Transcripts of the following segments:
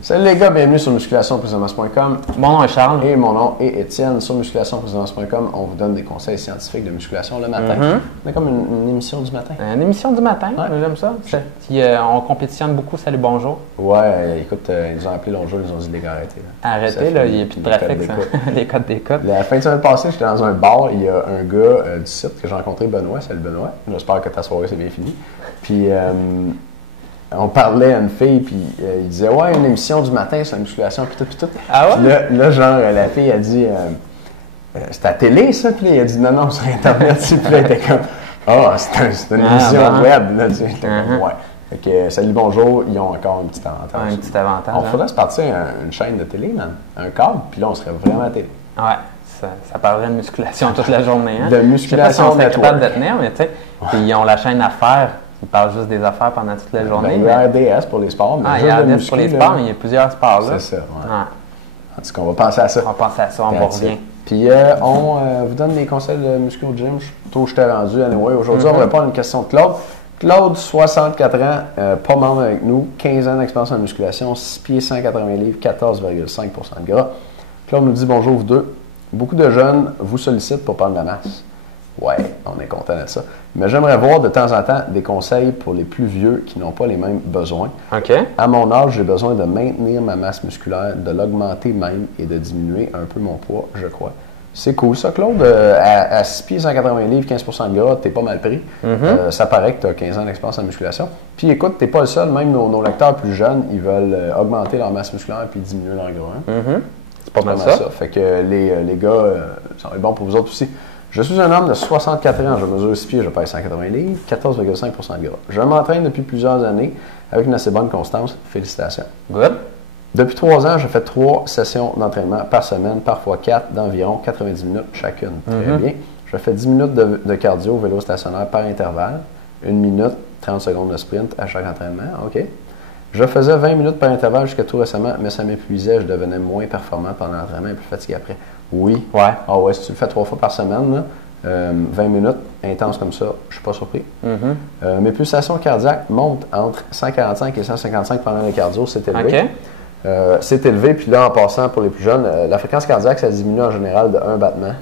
Salut les gars, bienvenue sur musculationprisonmasse.com. Mon nom est Charles. Et mon nom est Étienne. Sur musculationprisonmasse.com, on vous donne des conseils scientifiques de musculation le matin. On est comme une émission du matin. Une émission du matin, ouais. J'aime ça. On compétitionne beaucoup, salut, bonjour. Ouais, écoute, ils nous ont appelé l'autre jour, ils nous ont dit les gars, arrêtez. Arrêtez, là, il n'y a plus de trafic, ça. Les codes des codes. La fin de semaine passée, j'étais dans un bar, il y a un gars du site que j'ai rencontré, Benoît. Salut Benoît. J'espère que ta soirée c'est bien fini. Puis on parlait à une fille, puis il disait ouais, une émission du matin sur la musculation, puis tout. Ah ouais? Puis là, genre, la fille a dit c'est à la télé ça, puis il a dit non, sur Internet, puis là, elle était comme c'est une émission web, là, tu sais. Ouais. Fait que salut, bonjour, ils ont encore un petit avantage. Un petit avantage. On faudrait se partir une chaîne de télé, un câble, puis là, on serait vraiment à télé. Ouais. Ça parlerait de musculation toute la journée. Hein? De musculation, on serait capable de tenir, mais tu sais, puis ils ont la chaîine Affaires. Ils parlent juste des affaires pendant toute la journée. Il y a RDS pour les sports. Mais il y a RDS pour les sports, mais il y a plusieurs sports là. C'est ça, ouais. En tout cas, on va penser à ça. On va penser à ça, on revient. Puis on vous donne des conseils de muscu au gym. Je t'ai rendu. Anyway, aujourd'hui, on va répondre à une question de Claude. Claude, 64 ans, pas membre avec nous, 15 ans d'expérience en musculation, 6 pieds, 180 livres, 14,5 de gras. Claude nous dit bonjour vous deux. Beaucoup de jeunes vous sollicitent pour prendre de la masse. Ouais, on est content de ça. Mais j'aimerais voir de temps en temps des conseils pour les plus vieux qui n'ont pas les mêmes besoins. OK. À mon âge, j'ai besoin de maintenir ma masse musculaire, de l'augmenter même et de diminuer un peu mon poids, je crois. C'est cool ça, Claude. À 6 pieds, 180 livres, 15 de gras, t'es pas mal pris. Ça paraît que tu as 15 ans d'expérience en musculation. Puis écoute, t'es pas le seul. Même nos lecteurs plus jeunes, ils veulent augmenter leur masse musculaire puis diminuer leur gras. C'est pas mal ça. Fait que les gars, ça va être bon pour vous autres aussi. Je suis un homme de 64 ans, je mesure 6 pieds, je pèse 180 livres, 14,5 de gras. Je m'entraîne depuis plusieurs années avec une assez bonne constance. Félicitations. Good. Depuis 3 ans, je fais 3 sessions d'entraînement par semaine, parfois 4, d'environ 90 minutes chacune. Très bien. Je fais 10 minutes de cardio vélo stationnaire par intervalle, 1 minute, 30 secondes de sprint à chaque entraînement. OK. Je faisais 20 minutes par intervalle jusqu'à tout récemment, mais ça m'épuisait, je devenais moins performant pendant l'entraînement et plus fatigué après. Oui. Ouais. Ah ouais, si tu le fais 3 fois par semaine, là, 20 minutes, intense comme ça, je suis pas surpris. Mes pulsations cardiaques montent entre 145 et 155 pendant le cardio, c'est élevé. OK. C'est élevé, puis là, en passant pour les plus jeunes, la fréquence cardiaque, ça diminue en général de 1 battement.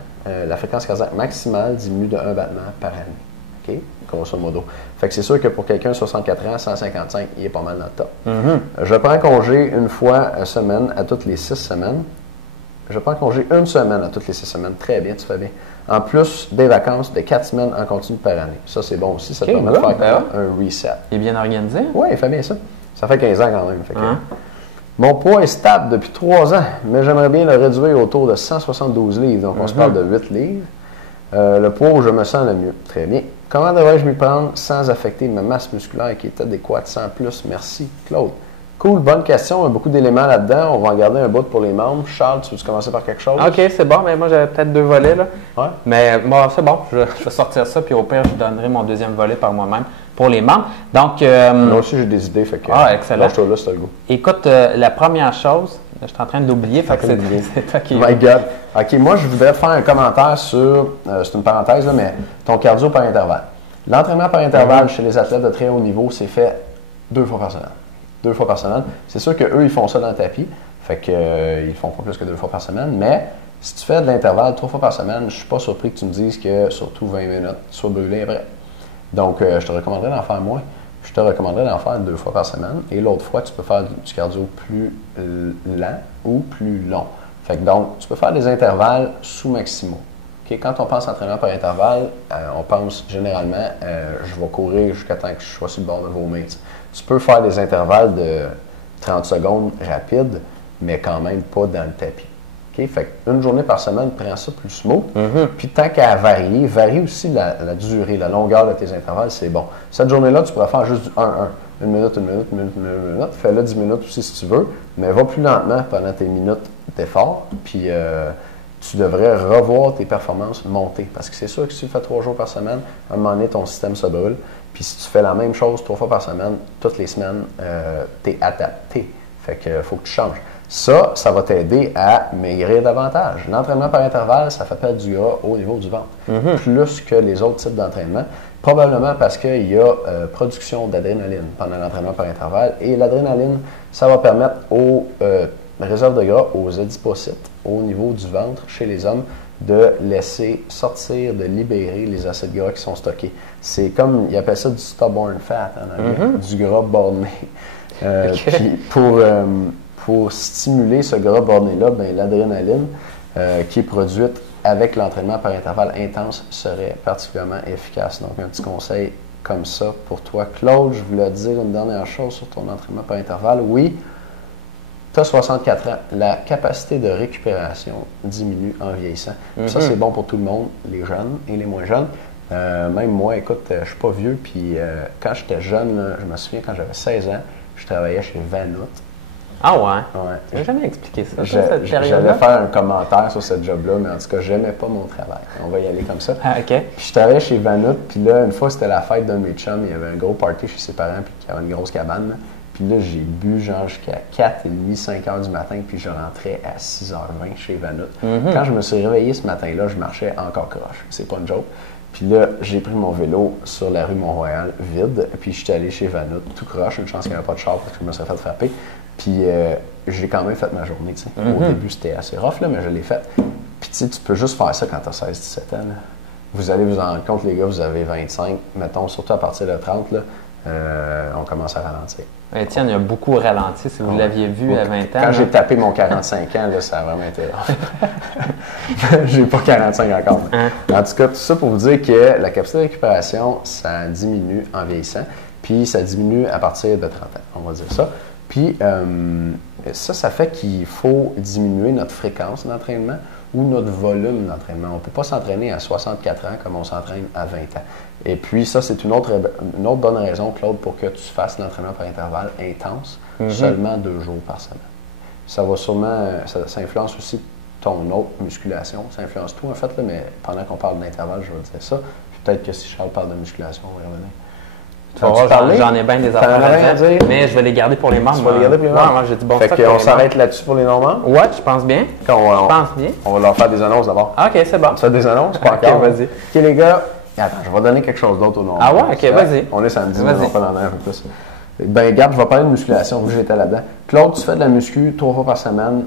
La fréquence cardiaque maximale diminue de 1 battement par année. OK? Grosso modo. Fait que c'est sûr que pour quelqu'un de 64 ans, 155, il est pas mal dans le top. Je prends congé une fois semaine à toutes les 6 semaines. Je prends congé une semaine à toutes les 6 semaines. Très bien, tu fais bien. En plus des vacances de 4 semaines en continu par année. Ça, c'est bon aussi. Ça te permet de faire un reset. Il est bien organisé? Oui, il fait bien ça. Ça fait 15 ans quand même. Fait que, mon poids est stable depuis 3 ans, mais j'aimerais bien le réduire autour de 172 livres. Donc, on se parle de 8 livres. Le poids où je me sens le mieux. Très bien. Comment devrais-je m'y prendre sans affecter ma masse musculaire qui est adéquate sans plus? Merci, Claude. Cool, bonne question. Il y a beaucoup d'éléments là-dedans. On va en garder un bout pour les membres. Charles, tu veux commencer par quelque chose? OK, c'est bon. Mais moi, j'avais peut-être 2 volets. Là. Ouais. Mais bon, c'est bon. Je vais sortir ça. Puis au pire, je donnerai mon 2e volet par moi-même pour les membres. Donc, moi aussi, j'ai des idées. Fait que, excellent. lâche-toi là, c'est le goût. Écoute, la première chose, je suis en train d'oublier. Fait que c'est toi qui... My God. OK, moi, je voudrais faire un commentaire sur, c'est une parenthèse, là, mais ton cardio par intervalle. L'entraînement par intervalle chez les athlètes de très haut niveau, c'est fait 2 fois par semaine. 2 fois par semaine. C'est sûr qu'eux, ils font ça dans le tapis. Fait que, ils font pas plus que 2 fois par semaine. Mais si tu fais de l'intervalle 3 fois par semaine, je suis pas surpris que tu me dises que surtout 20 minutes, tu sois brûlé après. Donc, je te recommanderais d'en faire moins. Je te recommanderais d'en faire 2 fois par semaine. Et l'autre fois, tu peux faire du cardio plus lent ou plus long. Fait que donc, tu peux faire des intervalles sous maximaux. Okay? Quand on pense entraînement par intervalle, on pense généralement, je vais courir jusqu'à temps que je sois sur le bord de vomir. Tu peux faire des intervalles de 30 secondes rapides, mais quand même pas dans le tapis. Okay? Fait qu'une journée par semaine, prends ça plus smooth. Puis tant qu'à varier, varie aussi la durée, la longueur de tes intervalles, c'est bon. Cette journée-là, tu pourrais faire juste du 1-1. 1 minute, 1 minute, 1 minute, 1 minute. Fais-le 10 minutes aussi si tu veux, mais va plus lentement pendant tes minutes d'effort. Puis tu devrais revoir tes performances monter. Parce que c'est sûr que si tu le fais 3 jours par semaine, à un moment donné, ton système se brûle. Puis si tu fais la même chose 3 fois par semaine, toutes les semaines, tu es adapté. Fait que faut que tu changes. Ça va t'aider à maigrir davantage. L'entraînement par intervalle, ça fait perdre du gras au niveau du ventre. Plus que les autres types d'entraînement. Probablement parce qu'il y a production d'adrénaline pendant l'entraînement par intervalle. Et l'adrénaline, ça va permettre aux réserves de gras, aux adipocytes, au niveau du ventre, chez les hommes, de laisser sortir, de libérer les acides gras qui sont stockés. C'est comme, ils appellent ça du stubborn fat en anglais, du gras borné. Puis pour stimuler ce gras borné-là, ben, l'adrénaline qui est produite avec l'entraînement par intervalle intense serait particulièrement efficace. Donc, un petit conseil comme ça pour toi. Claude, je voulais te dire une dernière chose sur ton entraînement par intervalle. Oui, tu as 64 ans. La capacité de récupération diminue en vieillissant. Ça, c'est bon pour tout le monde, les jeunes et les moins jeunes. Même moi, écoute, je ne suis pas vieux. Puis quand j'étais jeune, là, je me souviens, quand j'avais 16 ans, je travaillais chez Vanout. Ah ouais? Ouais. Tu n'as jamais expliqué ça, J'allais faire un commentaire sur ce job-là, mais en tout cas, j'aimais pas mon travail. On va y aller comme ça. Ah, OK. Puis je travaillais chez Vanout, puis là, une fois, c'était la fête d'un de mes chums. Il y avait un gros party chez ses parents, puis il y avait une grosse cabane. Là. Puis là, j'ai bu genre jusqu'à 4h30, 5h du matin, puis je rentrais à 6h20 chez Vanout. Quand je me suis réveillé ce matin-là, je marchais encore croche. C'est pas une joke. Puis là, j'ai pris mon vélo sur la rue Mont-Royal, vide, puis je suis allé chez Vanout, tout croche. Une chance qu'il n'y avait pas de char parce que je me serais fait frapper. Puis j'ai quand même fait ma journée, tu sais. Au début, c'était assez rough, là, mais je l'ai fait. Puis tu sais, tu peux juste faire ça quand tu as 16-17 ans. Là. Vous allez vous en rendre compte, les gars, vous avez 25, mettons, surtout à partir de 30, là, on commence à ralentir. Étienne, il a beaucoup ralenti, si vous l'aviez vu à 20 ans. Quand j'ai tapé mon 45 ans, là, ça a vraiment été rough. J'ai pas 45 encore. En tout cas, tout ça pour vous dire que la capacité de récupération, ça diminue en vieillissant. Puis ça diminue à partir de 30 ans, on va dire ça. Puis ça fait qu'il faut diminuer notre fréquence d'entraînement ou notre volume d'entraînement. On ne peut pas s'entraîner à 64 ans comme on s'entraîne à 20 ans. Et puis ça, c'est une autre bonne raison, Claude, pour que tu fasses l'entraînement par intervalle intense seulement 2 jours par semaine. Ça va sûrement, ça influence aussi ton autre musculation. Ça influence tout en fait, là, mais pendant qu'on parle d'intervalle, je vais dire ça. Puis peut-être que si Charles parle de musculation, on va y revenir. J'en ai bien des affaires à dire, mais je vais les garder pour les membres. Tu vas les garder pour les membres? Moi, j'ai dit bon fait qu'on s'arrête là-dessus pour les non-membres? Ouais, je pense bien. Je pense bien. On va leur faire des annonces d'abord. Ah, OK, c'est bon. Tu fais des annonces? Pas OK, vas-y. OK, les gars, attends, je vais donner quelque chose d'autre aux non-membres. Ah ouais? OK, vas-y. On est samedi, mais on va pas en un peu plus. Ben, regarde, je vais parler de musculation, vu que j'étais là-dedans. Claude, tu fais de la muscu 3 fois par semaine,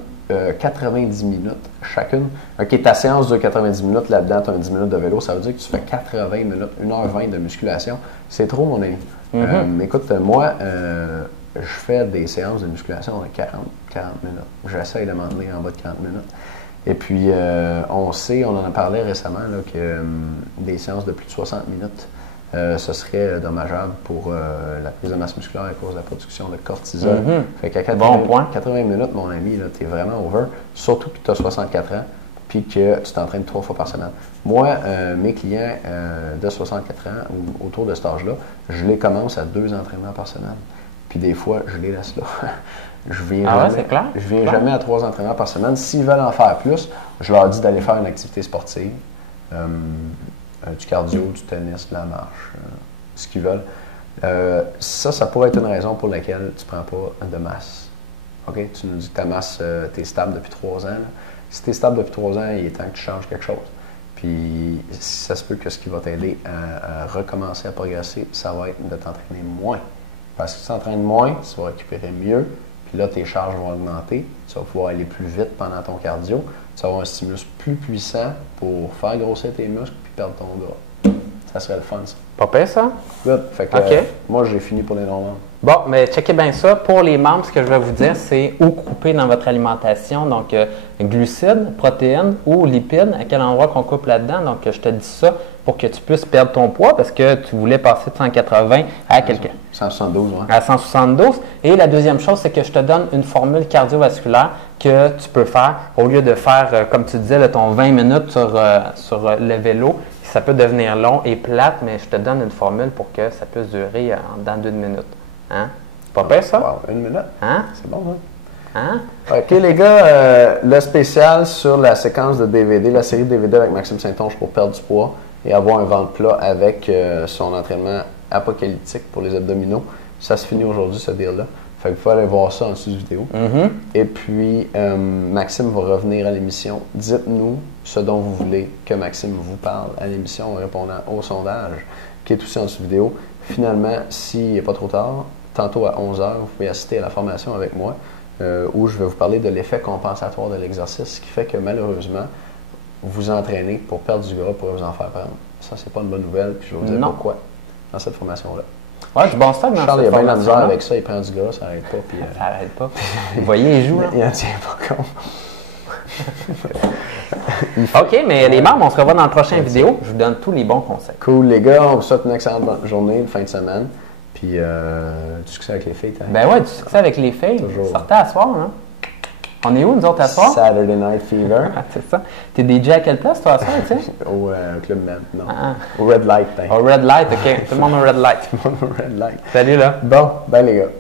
90 minutes chacune. OK, ta séance dure 90 minutes, là-dedans, tu as 10 minutes de vélo. Ça veut dire que tu fais 80 minutes, 1h20 de musculation. C'est trop, mon ami. Écoute, moi, je fais des séances de musculation de 40 minutes. J'essaie de m'en tenir en bas de 40 minutes. Et puis, on sait, on en a parlé récemment, là, que des séances de plus de 60 minutes, ce serait dommageable pour la prise de masse musculaire à cause de la production de cortisol. Fait qu'à 80 minutes, mon ami, tu es vraiment over, surtout que tu as 64 ans puis que tu t'entraînes 3 fois par semaine. Moi, mes clients de 64 ans ou autour de cet âge-là, je les commence à 2 entraînements par semaine. Puis des fois, je les laisse là. Je viens jamais à 3 entraînements par semaine. S'ils veulent en faire plus, je leur dis d'aller faire une activité sportive. Du cardio, du tennis, de la marche, ce qu'ils veulent. Ça pourrait être une raison pour laquelle tu ne prends pas de masse. OK? Tu nous dis que ta masse, tu es stable depuis 3 ans. Là. Si tu es stable depuis 3 ans, il est temps que tu changes quelque chose. Puis, ça se peut que ce qui va t'aider à recommencer à progresser, ça va être de t'entraîner moins. Parce que tu t'entraînes moins, tu vas récupérer mieux. Puis là, tes charges vont augmenter. Tu vas pouvoir aller plus vite pendant ton cardio. Tu vas avoir un stimulus plus puissant pour faire grossir tes muscles puis perdre ton gras. Ça serait le fun, ça. Pas pire, ça? Good. Fait que moi, j'ai fini pour les non-membres. Bon, mais checkez bien ça. Pour les membres, ce que je vais vous dire, c'est où couper dans votre alimentation. Donc, glucides, protéines ou lipides, à quel endroit qu'on coupe là-dedans. Donc, je te dis ça pour que tu puisses perdre ton poids parce que tu voulais passer de 180 à quelqu'un. 172, oui. À 172. Et la deuxième chose, c'est que je te donne une formule cardiovasculaire que tu peux faire au lieu de faire, comme tu disais, là, ton 20 minutes sur le vélo. Ça peut devenir long et plate, mais je te donne une formule pour que ça puisse durer dans 2 minutes. Hein? C'est pas pire, ça? Wow, 1 minute. Hein? C'est bon, ça. Hein? OK, les gars, le spécial sur la séquence de DVD, la série de DVD avec Maxime Saint-Onge pour perdre du poids et avoir un ventre plat avec son entraînement apocalyptique pour les abdominaux. Ça se finit aujourd'hui, ce deal-là. Fait que vous pouvez aller voir ça en dessous de vidéo. Et puis, Maxime va revenir à l'émission. Dites-nous ce dont vous voulez que Maxime vous parle à l'émission en répondant au sondage. qui est aussi en dessous vidéo. Finalement, s'il n'est pas trop tard, tantôt à 11h, vous pouvez assister à la formation avec moi où je vais vous parler de l'effet compensatoire de l'exercice, ce qui fait que malheureusement, vous entraînez pour perdre du gras pour vous en faire prendre. Ça, c'est pas une bonne nouvelle, puis je vais vous dire pourquoi dans cette formation-là. Ouais, je pense ça dans Charles, il cette a bien la misère formation-là. avec ça, il prend du gras, ça n'arrête pas. Puis, Ça n'arrête pas. Vous voyez, il joue. Là. il en tient pas compte. OK, mais les membres, on se revoit dans la prochaine vidéo. Je vous donne tous les bons conseils. Cool, les gars, on vous souhaite une excellente journée, une fin de semaine. Puis, du succès avec les filles. Ben ouais, du succès avec les filles. Toujours. Sortez à soir, hein? On est où, nous autres, à soir? Saturday Night Fever. C'est ça. T'es DJ à quelle place, toi, à soir, tu sais? Au Club Med, non. Ah. Au Red Light, Au Red Light, OK. Tout le monde au Red Light. Tout le monde au Red Light. Salut, là. Bon, ben les gars.